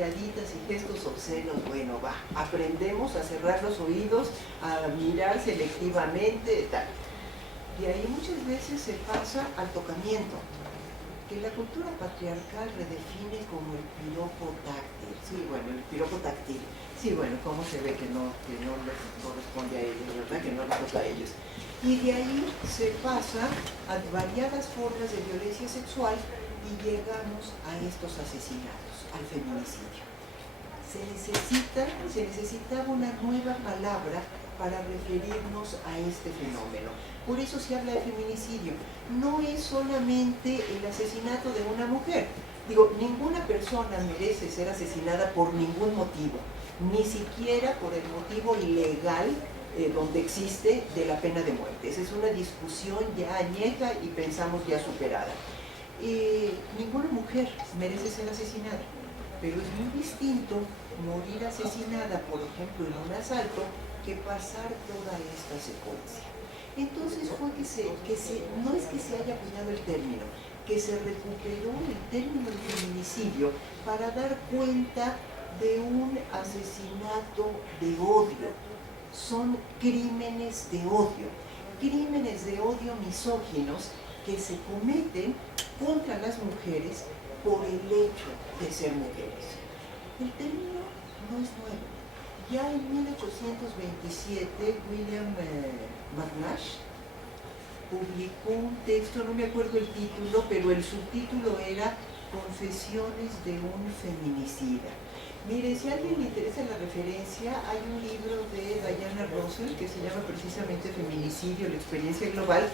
miraditas y gestos obscenos, bueno, va, aprendemos a cerrar los oídos, a mirar selectivamente, tal. De ahí muchas veces se pasa al tocamiento, que la cultura patriarcal redefine como el piropo táctil. Sí, bueno, el piropo táctil. Sí, bueno, cómo se ve que no les corresponde a ellos, ¿verdad? Que no les toca a ellos. Y de ahí se pasa a variadas formas de violencia sexual y llegamos a estos asesinatos, al feminicidio. Se necesitaba una nueva palabra para referirnos a este fenómeno. Por eso se habla de feminicidio. No es solamente el asesinato de una mujer. Digo, ninguna persona merece ser asesinada por ningún motivo, ni siquiera por el motivo ilegal donde existe de la pena de muerte. Esa es una discusión ya añeja y pensamos ya superada. Ninguna mujer merece ser asesinada, pero es muy distinto morir asesinada, por ejemplo, en un asalto, que pasar toda esta secuencia. Entonces fue no es que se haya acuñado el término, que se recuperó el término de feminicidio para dar cuenta de un asesinato de odio. Son crímenes de odio misóginos que se cometen contra las mujeres por el hecho de ser mujeres. El término no es nuevo. Ya en 1827, William McNash publicó un texto, no me acuerdo el título, pero el subtítulo era Confesiones de un feminicida. Mire, si a alguien le interesa la referencia, hay un libro de Diana Russell que se llama precisamente Feminicidio, la experiencia global,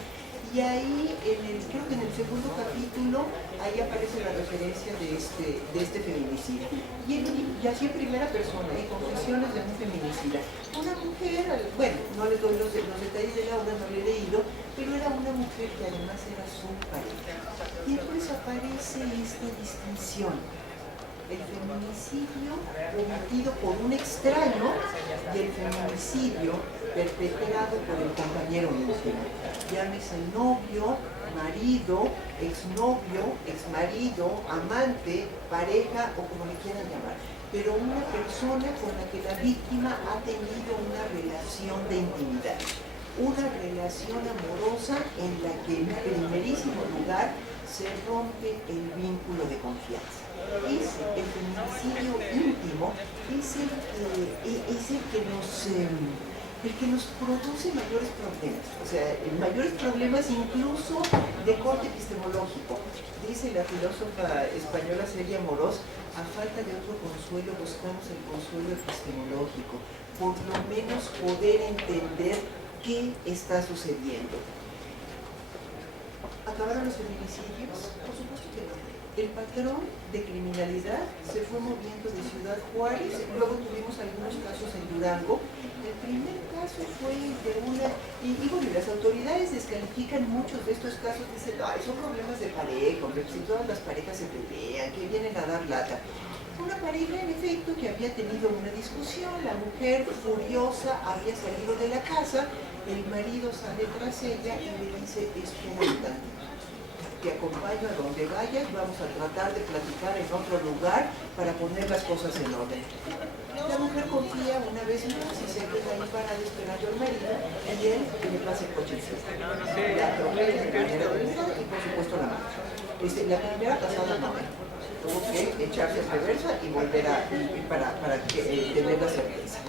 y ahí, creo que en el segundo capítulo, ahí aparece la referencia de este feminicida. Y así en primera persona, Confesiones de un feminicida. Una mujer, bueno, no les doy los detalles de la obra, no la he leído, pero era una mujer que además era su pareja. Y entonces aparece esta distinción. El feminicidio cometido por un extraño y el feminicidio perpetrado por el compañero íntimo. Llámese novio, marido, exnovio, exmarido, amante, pareja o como le quieran llamar. Pero una persona con la que la víctima ha tenido una relación de intimidad. Una relación amorosa en la que en primerísimo lugar se rompe el vínculo de confianza. El feminicidio íntimo es el que nos produce mayores problemas, o sea, mayores problemas incluso de corte epistemológico. Dice la filósofa española Celia Morós, a falta de otro consuelo buscamos el consuelo epistemológico, por lo menos poder entender qué está sucediendo. ¿Acabaron los feminicidios? Por supuesto que no. El patrón de criminalidad se fue moviendo de Ciudad Juárez, luego tuvimos algunos casos en Durango. El primer caso fue de una... Y bueno, las autoridades descalifican muchos de estos casos, dicen, ay, son problemas de pareja, hombre, si todas las parejas se pelean, que vienen a dar lata. Una pareja, en efecto, que había tenido una discusión, la mujer furiosa había salido de la casa, el marido sale tras ella y le dice, espera, te acompaño a donde vayas, vamos a tratar de platicar en otro lugar para poner las cosas en orden. La mujer confía una vez más y se queda ahí parada esperando al marido y él que le pasa el coche encima. La atropella de manera brutal y por supuesto la mata. La primera pasada no, tuvo que echarse a reversa y volver para tener la certeza.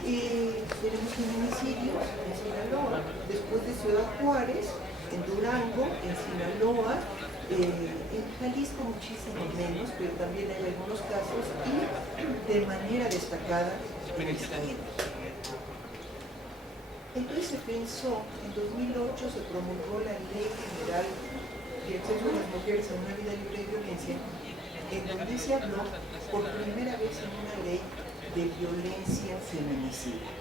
Tenemos feminicidios en Sinaloa, después de Ciudad Juárez, en Durango, en Sinaloa, en Jalisco muchísimo menos, pero también hay algunos casos, y de manera destacada en el Estado. Entonces se pensó, en 2008 se promulgó la Ley General de Acceso de las Mujeres a una Vida Libre de Violencia, en donde se habló por primera vez en una ley de violencia feminicida.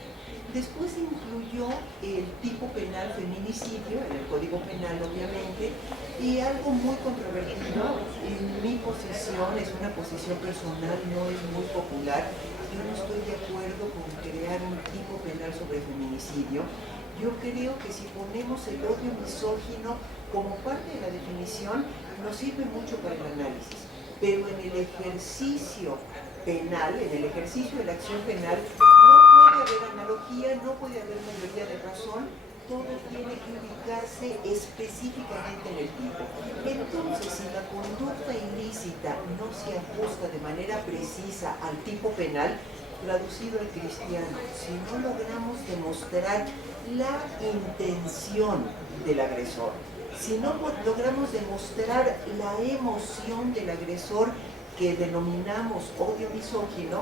Después se incluyó el tipo penal feminicidio, en el Código Penal obviamente, y algo muy controvertido, en mi posición, es una posición personal, no es muy popular, yo no estoy de acuerdo con crear un tipo penal sobre feminicidio. Yo creo que si ponemos el odio misógino como parte de la definición, nos sirve mucho para el análisis. pero en el ejercicio penal, en el ejercicio de la acción penal, no puede haber analogía, no puede haber mayoría de razón, todo tiene que ubicarse específicamente en el tipo. Entonces, si la conducta ilícita no se ajusta de manera precisa al tipo penal, traducido al cristiano, si no logramos demostrar la intención del agresor, si no logramos demostrar la emoción del agresor que denominamos odio misógino,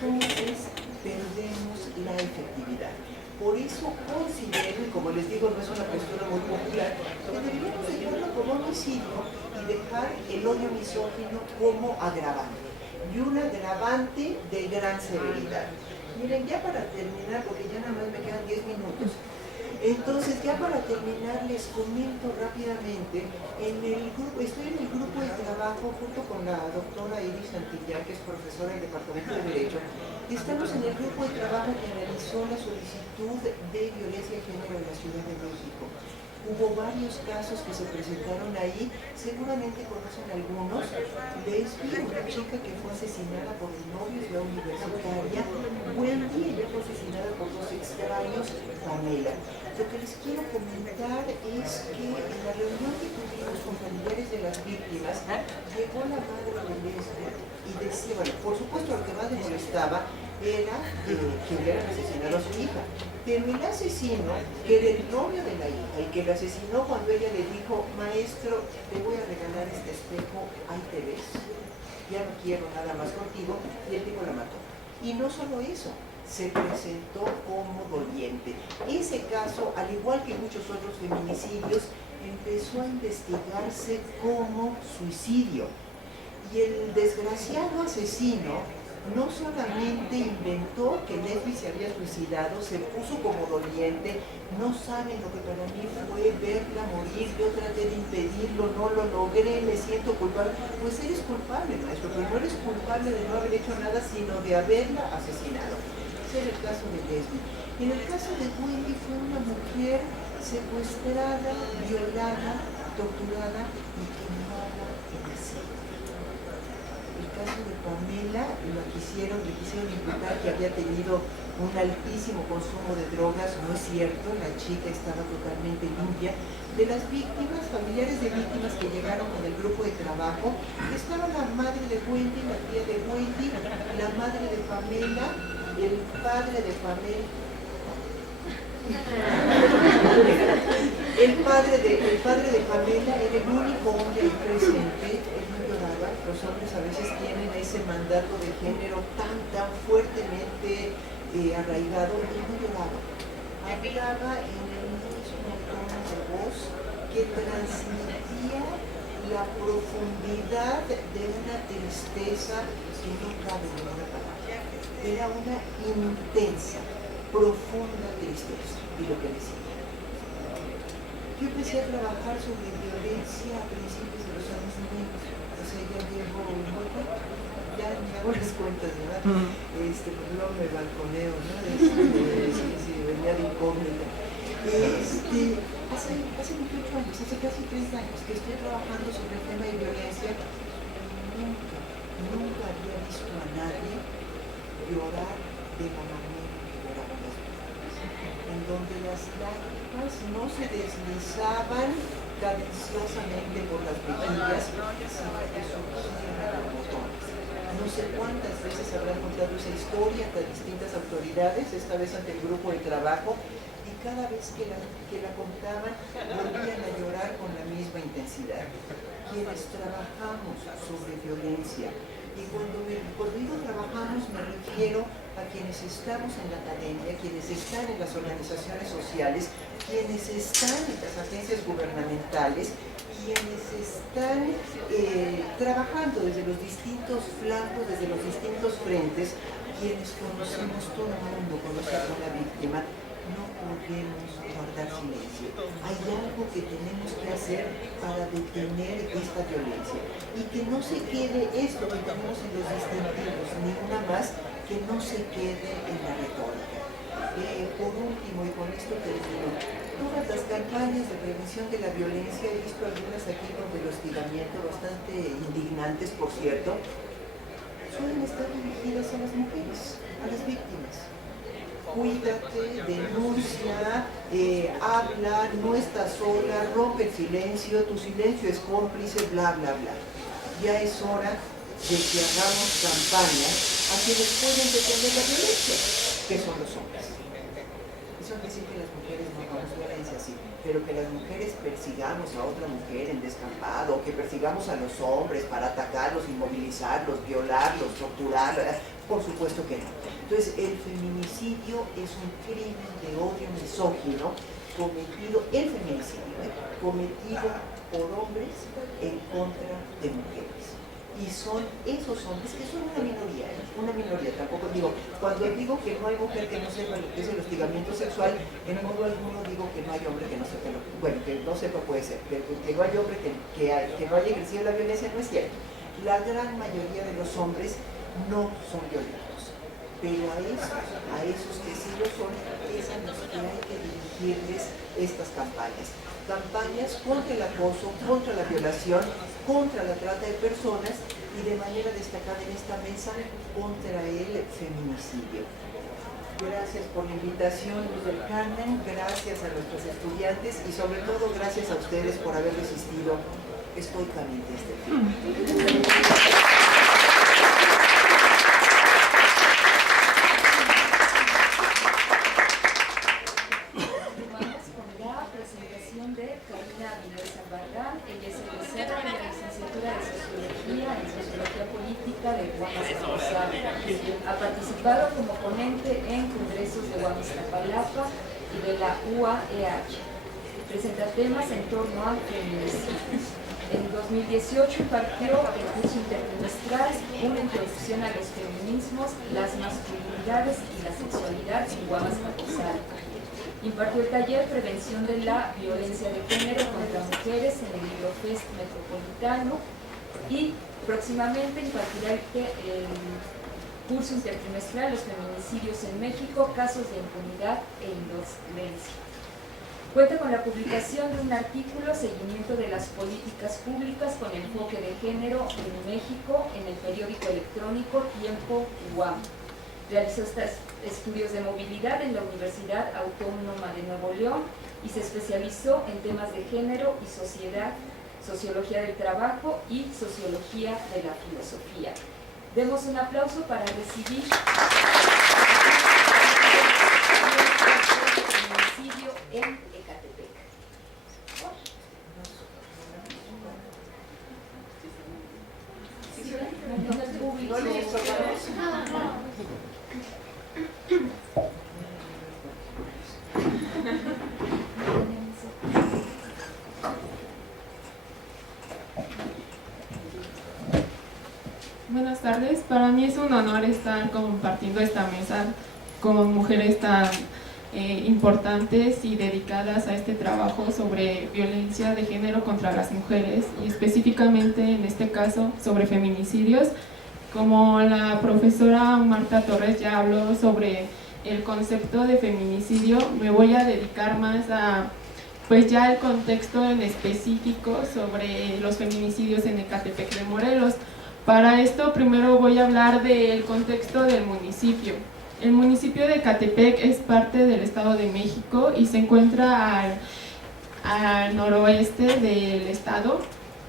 entonces perdemos la efectividad. Por eso considero, y como les digo, no es una postura muy popular, que deberíamos dejarlo como homicidio y dejar el odio misógino como agravante. Y un agravante de gran severidad. Miren, ya para terminar, porque ya nada más me quedan 10 minutos, entonces ya para terminar les comento rápidamente, estoy en el grupo de trabajo junto con la doctora Iris Santillán, que es profesora del Departamento de Derecho. Estamos en el grupo de trabajo que analizó la solicitud de violencia de género en la Ciudad de México. Hubo varios casos que se presentaron ahí, seguramente conocen algunos. Lesbi, una chica que fue asesinada por el novio de la universitaria. Wendy, ella fue asesinada por dos extraños, Pamela. Lo que les quiero comentar es que en la reunión que tuvimos con familiares de las víctimas, llegó la madre de Lesbi y decía, bueno, por supuesto lo que más le molestaba era que hubieran asesinado a su hija. Pero el asesino, que era el novio de la hija, y que la asesinó cuando ella le dijo, maestro, te voy a regalar este espejo, ahí te ves, ya no quiero nada más contigo, y el tipo la mató. Y no solo eso, se presentó como doliente. Ese caso, al igual que muchos otros feminicidios, empezó a investigarse como suicidio. Y el desgraciado asesino no solamente inventó que Lesbi se había suicidado, se puso como doliente. No saben lo que para mí fue verla morir. Yo traté de impedirlo, no lo logré, me siento culpable. Pues eres culpable, maestro, pero no eres culpable de no haber hecho nada, sino de haberla asesinado. Ese era el caso de Lesbi. En el caso de Wendy fue una mujer secuestrada, violada, torturada y quemada en aceite. El caso de Pamela le quisieron imputar que había tenido un altísimo consumo de drogas. No es cierto, la chica estaba totalmente limpia. De las víctimas, familiares de víctimas que llegaron con el grupo de trabajo, estaba la madre de Wendy, la tía de Wendy, la madre de Pamela, el padre de Pamela. El padre de Pamela era el único hombre presente. Los hombres a veces tienen ese mandato de género tan fuertemente arraigado, y no lloraba. Hablaba en el mismo tono de voz que transmitía la profundidad de una tristeza que no cabe en una palabra. Era una intensa, profunda tristeza, y lo que decía. Yo empecé a trabajar sobre violencia a principios de los años 90. O sea, ya llevo, ya me hago las cuentas, ¿verdad? Pues luego me balconeo, ¿no? Sí, venía de incógnita. Hace 28 años, hace casi 30 años que estoy trabajando sobre el tema de violencia. Nunca había visto a nadie llorar de la manera que lloraban las víctimas, en donde las lágrimas no se deslizaban cadenciosamente por las mejillas, sino que surgían a botones. No sé cuántas veces habrán contado esa historia ante distintas autoridades, esta vez ante el grupo de trabajo, y cada vez que la contaban volvían a llorar con la misma intensidad. Quienes trabajamos sobre violencia, y cuando digo trabajamos me refiero a quienes estamos en la academia, quienes están en las organizaciones sociales, quienes están en las agencias gubernamentales, quienes están trabajando desde los distintos flancos, desde los distintos frentes, quienes conocemos, todo el mundo conoce a una víctima. No podemos guardar silencio. Hay algo que tenemos que hacer para detener esta violencia y que no se quede esto que tenemos en los distintivos, ni una más, que no se quede en la retórica. Por último, y con esto termino, todas las campañas de prevención de la violencia, he visto algunas aquí con el hostigamiento bastante indignantes, por cierto, suelen estar dirigidas a las mujeres, a las víctimas. Cuídate, denuncia, habla, no estás sola, rompe el silencio, tu silencio es cómplice, bla, bla, bla. Ya es hora de que hagamos campañas a quienes pueden detener la violencia, que son los hombres. Eso no decir que las mujeres no hagamos violencia, sí, pero que las mujeres persigamos a otra mujer en descampado, o que persigamos a los hombres para atacarlos, inmovilizarlos, violarlos, torturarlos, por supuesto que no. Entonces, el feminicidio es un crimen de odio misógino cometido, el feminicidio, cometido por hombres en contra de mujeres. Y son esos hombres que son una minoría, tampoco digo, cuando digo que no hay mujer que no sepa lo que es el hostigamiento sexual, en modo alguno digo que no hay hombre que no sepa lo que, bueno, que no sepa puede ser, pero que no hay hombre que no haya ejercido la violencia no es cierto. La gran mayoría de los hombres no son violentos, pero a esos que sí lo son, es a los que hay que dirigirles estas campañas. Campañas contra el acoso, contra la violación, contra la trata de personas y de manera destacada en esta mesa contra el feminicidio. Gracias por la invitación, Luz del Carmen, gracias a nuestros estudiantes y sobre todo gracias a ustedes por haber resistido estoicamente este tema. Ha participado como ponente en congresos de Guamistapalapa y de la UAEH. Presenta temas en torno al feminicidio. En 2018 impartió el curso intertrimestral Una introducción a los feminismos, las masculinidades y la sexualidad en Guamistapalapa. Impartió el taller Prevención de la Violencia de Género contra Mujeres en el Librofest Metropolitano y próximamente impartirá el curso intertrimestral Los feminicidios en México, casos de impunidad e indolencia. Cuenta con la publicación de un artículo Seguimiento de las políticas públicas con enfoque de género en México en el periódico electrónico Tiempo UAM. Realizó estudios de movilidad en la Universidad Autónoma de Nuevo León y se especializó en temas de género y sociedad, sociología del trabajo y sociología de la filosofía. Demos un aplauso para recibir el feminicidio en Ecatepec. Buenas tardes, para mí es un honor estar compartiendo esta mesa con mujeres tan importantes y dedicadas a este trabajo sobre violencia de género contra las mujeres y específicamente en este caso sobre feminicidios. Como la profesora Marta Torres ya habló sobre el concepto de feminicidio, me voy a dedicar más a pues ya el contexto en específico sobre los feminicidios en Ecatepec de Morelos. Para esto primero voy a hablar del contexto del municipio. El municipio de Ecatepec es parte del Estado de México y se encuentra al noroeste del estado.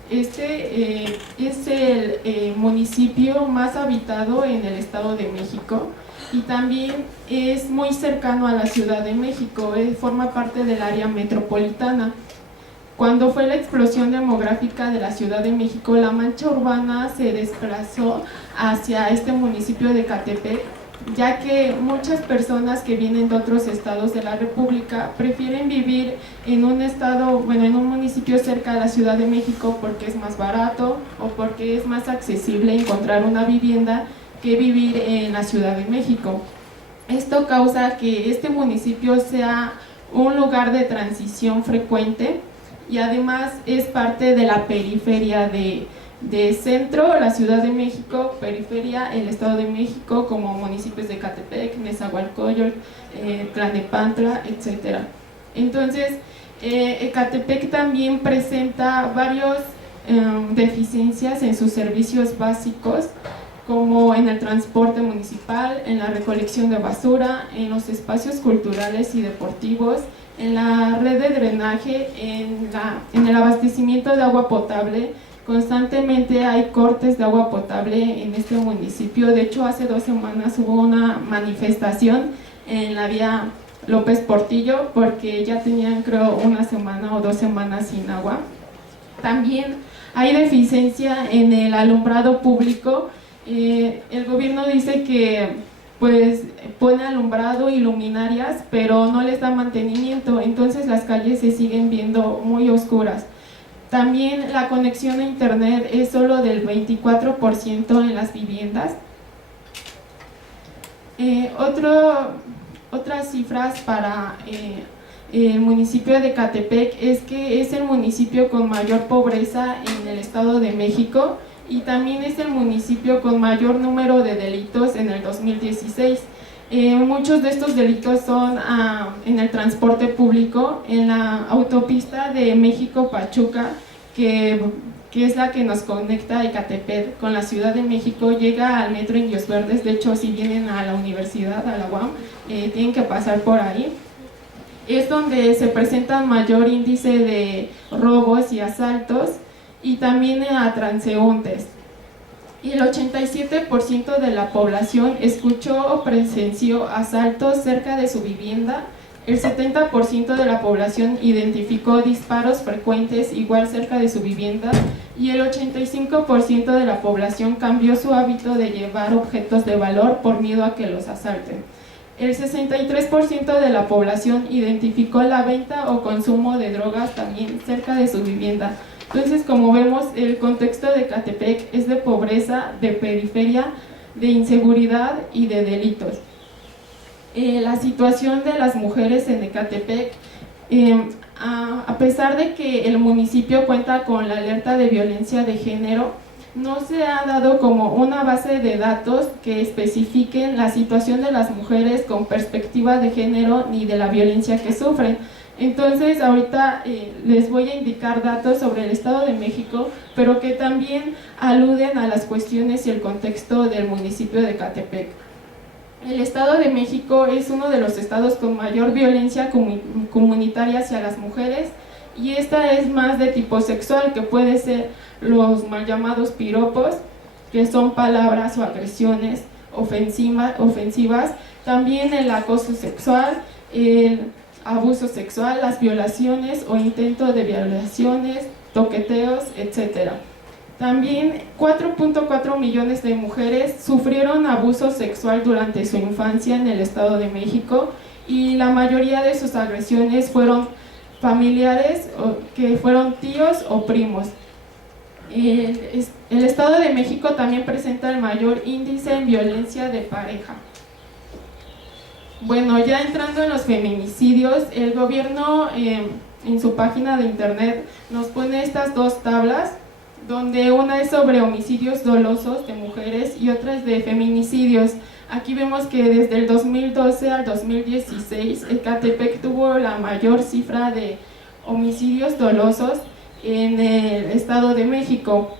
Este es el municipio más habitado en el Estado de México y también es muy cercano a la Ciudad de México, forma parte del área metropolitana. Cuando fue la explosión demográfica de la Ciudad de México, la mancha urbana se desplazó hacia este municipio de Ecatepec, ya que muchas personas que vienen de otros estados de la República prefieren vivir en un estado, bueno, en un municipio cerca de la Ciudad de México porque es más barato o porque es más accesible encontrar una vivienda que vivir en la Ciudad de México. Esto causa que este municipio sea un lugar de transición frecuente y además es parte de la periferia de de centro, la Ciudad de México; periferia, el Estado de México, como municipios de Ecatepec, Nezahualcóyotl, Tlalnepantla, etc. Entonces, Ecatepec también presenta varios deficiencias en sus servicios básicos, como en el transporte municipal, en la recolección de basura, en los espacios culturales y deportivos, en la red de drenaje, en el abastecimiento de agua potable. Constantemente hay cortes de agua potable en este municipio. De hecho, hace 2 semanas hubo una manifestación en la vía López Portillo porque ya tenían, creo, 1 semana o 2 semanas sin agua. También hay deficiencia en el alumbrado público. El gobierno dice que pues pone alumbrado y luminarias, pero no les da mantenimiento, entonces las calles se siguen viendo muy oscuras. También la conexión a internet es solo del 24% en las viviendas. Otras cifras para el municipio de Ecatepec es que es el municipio con mayor pobreza en el Estado de México y también es el municipio con mayor número de delitos en el 2016. Muchos de estos delitos son en el transporte público, en la autopista de México-Pachuca, que es la que nos conecta a Ecatepec con la Ciudad de México, llega al Metro Indios Verdes. De hecho, si vienen a la universidad, a la UAM, tienen que pasar por ahí. Es donde se presenta mayor índice de robos y asaltos, y también a transeúntes. Y el 87% de la población escuchó o presenció asaltos cerca de su vivienda. El 70% de la población identificó disparos frecuentes igual cerca de su vivienda, y el 85% de la población cambió su hábito de llevar objetos de valor por miedo a que los asalten. El 63% de la población identificó la venta o consumo de drogas también cerca de su vivienda. Entonces, como vemos, el contexto de Ecatepec es de pobreza, de periferia, de inseguridad y de delitos. La situación de las mujeres en Ecatepec, a pesar de que el municipio cuenta con la alerta de violencia de género, no se ha dado como una base de datos que especifiquen la situación de las mujeres con perspectiva de género ni de la violencia que sufren. Entonces, ahorita les voy a indicar datos sobre el Estado de México, pero que también aluden a las cuestiones y el contexto del municipio de Ecatepec. El Estado de México es uno de los estados con mayor violencia comunitaria hacia las mujeres, y esta es más de tipo sexual, que puede ser los mal llamados piropos, que son palabras o agresiones ofensivas, también el acoso sexual, el abuso sexual, las violaciones o intentos de violaciones, toqueteos, etc. También 4.4 millones de mujeres sufrieron abuso sexual durante su infancia en el Estado de México, y la mayoría de sus agresiones fueron familiares, que fueron tíos o primos. El Estado de México también presenta el mayor índice en violencia de pareja. Bueno, ya entrando en los feminicidios, el gobierno en su página de internet nos pone estas 2 tablas, donde una es sobre homicidios dolosos de mujeres y otra es de feminicidios. Aquí vemos que desde el 2012 al 2016, Ecatepec tuvo la mayor cifra de homicidios dolosos en el Estado de México.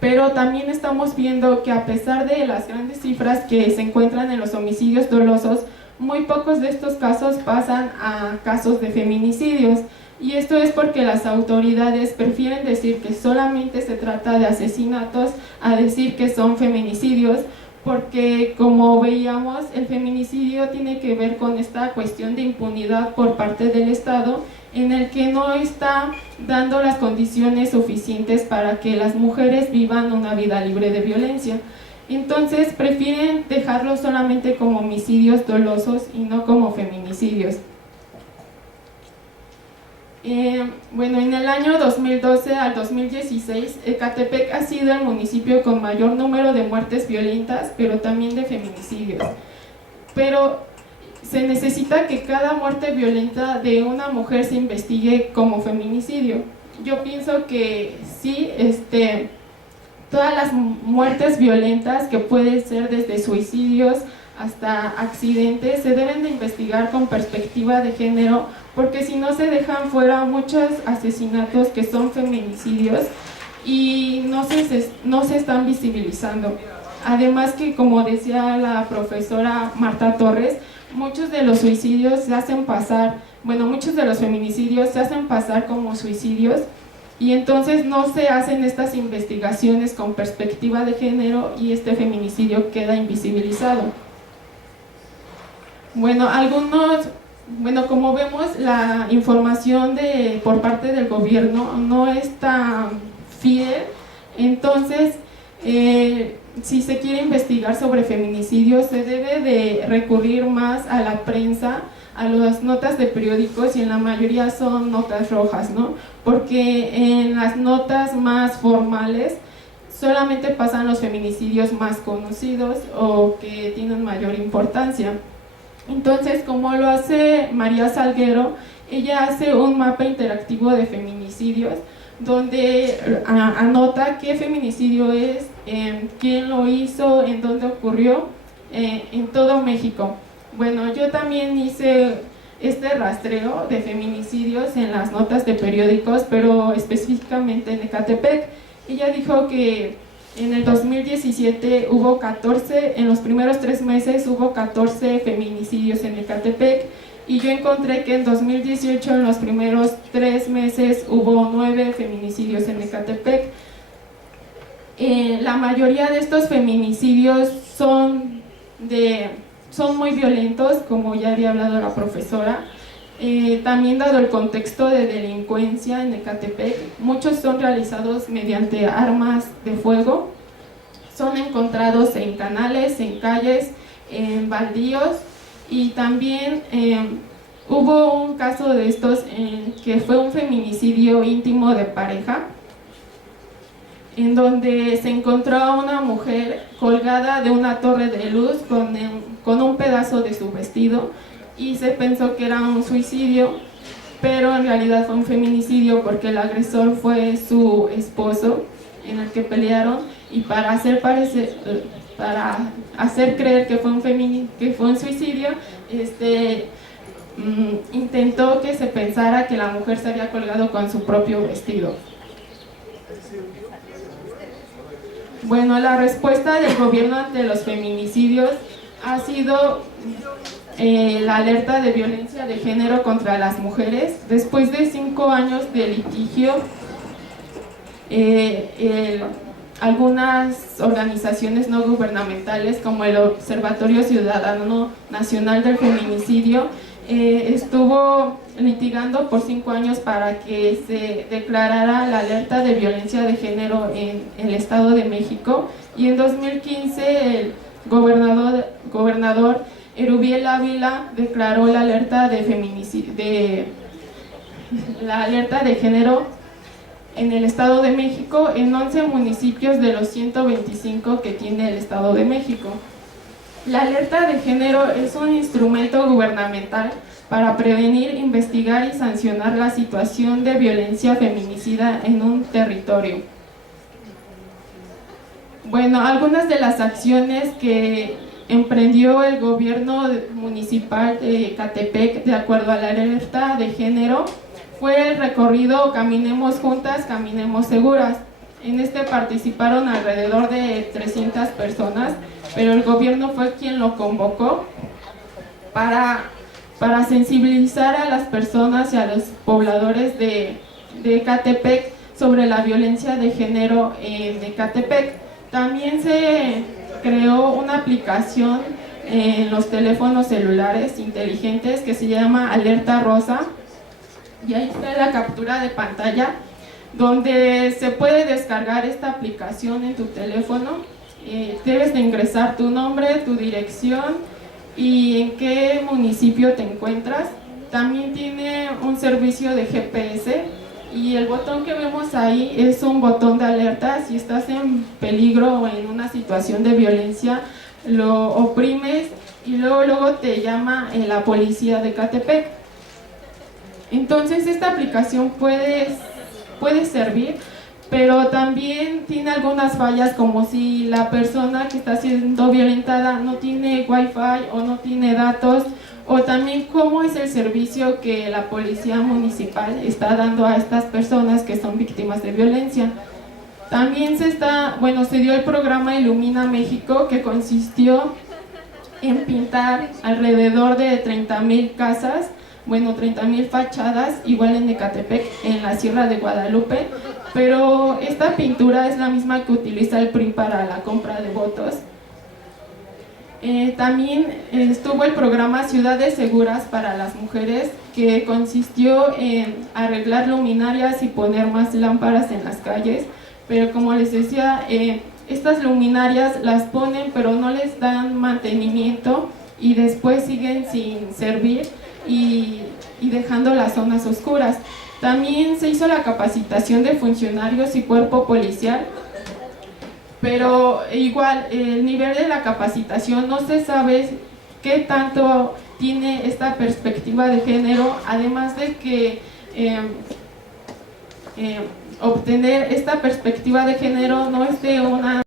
Pero también estamos viendo que, a pesar de las grandes cifras que se encuentran en los homicidios dolosos, muy pocos de estos casos pasan a casos de feminicidios. Y esto es porque las autoridades prefieren decir que solamente se trata de asesinatos a decir que son feminicidios, porque, como veíamos, el feminicidio tiene que ver con esta cuestión de impunidad por parte del Estado, en el que no está dando las condiciones suficientes para que las mujeres vivan una vida libre de violencia. Entonces prefieren dejarlo solamente como homicidios dolosos y no como feminicidios. Bueno, en el año 2012 al 2016, Ecatepec ha sido el municipio con mayor número de muertes violentas, pero también de feminicidios. Pero se necesita que cada muerte violenta de una mujer se investigue como feminicidio. Yo pienso que sí, todas las muertes violentas que pueden ser desde suicidios hasta accidentes se deben de investigar con perspectiva de género, porque si no se dejan fuera muchos asesinatos que son feminicidios y no se están visibilizando. Además que, como decía la profesora Marta Torres, muchos de los suicidios se hacen pasar, muchos de los feminicidios se hacen pasar como suicidios, y entonces no se hacen estas investigaciones con perspectiva de género y este feminicidio queda invisibilizado. Como vemos, la información por parte del gobierno no es tan fiel, entonces si se quiere investigar sobre feminicidios se debe de recurrir más a la prensa, a las notas de periódicos, y en la mayoría son notas rojas, ¿no? Porque en las notas más formales solamente pasan los feminicidios más conocidos o que tienen mayor importancia. Entonces, como lo hace María Salguero, ella hace un mapa interactivo de feminicidios donde anota qué feminicidio es, quién lo hizo, en dónde ocurrió, en todo México. Yo también hice este rastreo de feminicidios en las notas de periódicos, pero específicamente en Ecatepec. Ella dijo que en el 2017 hubo 14, en los primeros 3 meses hubo 14 feminicidios en Ecatepec, y yo encontré que en 2018 en los primeros 3 meses hubo 9 feminicidios en Ecatepec. La mayoría de estos feminicidios son muy violentos, como ya había hablado la profesora. También, dado el contexto de delincuencia en Ecatepec, muchos son realizados mediante armas de fuego, son encontrados en canales, en calles, en baldíos, y también hubo un caso de estos que fue un feminicidio íntimo de pareja, en donde se encontró a una mujer colgada de una torre de luz con un pedazo de su vestido, y se pensó que era un suicidio, pero en realidad fue un feminicidio porque el agresor fue su esposo, en el que pelearon, y para hacer creer que fue un suicidio, intentó que se pensara que la mujer se había colgado con su propio vestido. La respuesta del gobierno ante los feminicidios ha sido la alerta de violencia de género contra las mujeres. Después de 5 años de litigio, algunas organizaciones no gubernamentales, como el Observatorio Ciudadano Nacional del Feminicidio, estuvo litigando por 5 años para que se declarara la alerta de violencia de género en el Estado de México, y en 2015 el gobernador Erubiel Ávila declaró la alerta de género en el Estado de México en 11 municipios de los 125 que tiene el Estado de México. La alerta de género es un instrumento gubernamental para prevenir, investigar y sancionar la situación de violencia feminicida en un territorio. Algunas de las acciones que emprendió el gobierno municipal de Ecatepec de acuerdo a la alerta de género fue el recorrido Caminemos Juntas, Caminemos Seguras. En este participaron alrededor de 300 personas, pero el gobierno fue quien lo convocó para sensibilizar a las personas y a los pobladores de Ecatepec sobre la violencia de género en Ecatepec. También se creó una aplicación en los teléfonos celulares inteligentes que se llama Alerta Rosa, y ahí está la captura de pantalla donde se puede descargar esta aplicación en tu teléfono. Debes de ingresar tu nombre, tu dirección y en qué municipio te encuentras. También tiene un servicio de GPS, y el botón que vemos ahí es un botón de alerta. Si estás en peligro o en una situación de violencia, lo oprimes y luego te llama la policía de Ecatepec. Entonces esta aplicación puede servir pero también tiene algunas fallas, como si la persona que está siendo violentada no tiene wifi o no tiene datos, o también cómo es el servicio que la policía municipal está dando a estas personas que son víctimas de violencia. También se dio el programa Ilumina México, que consistió en pintar alrededor de 30,000 casas, 30,000 fachadas, igual en Ecatepec, en la Sierra de Guadalupe, pero esta pintura es la misma que utiliza el PRI para la compra de votos. También estuvo el programa Ciudades Seguras para las Mujeres, que consistió en arreglar luminarias y poner más lámparas en las calles, pero como les decía, estas luminarias las ponen pero no les dan mantenimiento y después siguen sin servir y dejando las zonas oscuras. También se hizo la capacitación de funcionarios y cuerpo policial, pero igual el nivel de la capacitación no se sabe qué tanto tiene esta perspectiva de género, además de que obtener esta perspectiva de género no es de una